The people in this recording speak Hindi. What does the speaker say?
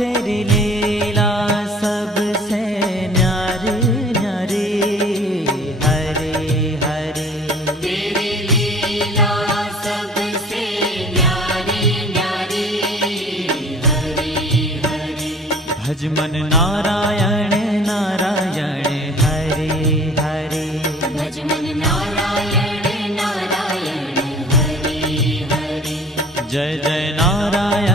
तेरी लीला सबसे न्यारी न्यारी। हरे हरे तेरी लीला सबसे न्यारी न्यारी। हरे हरे भज मन नारायण नारायण हरे हरे। भज मन नारायण नारायण। हरे हरे जय जय नारायण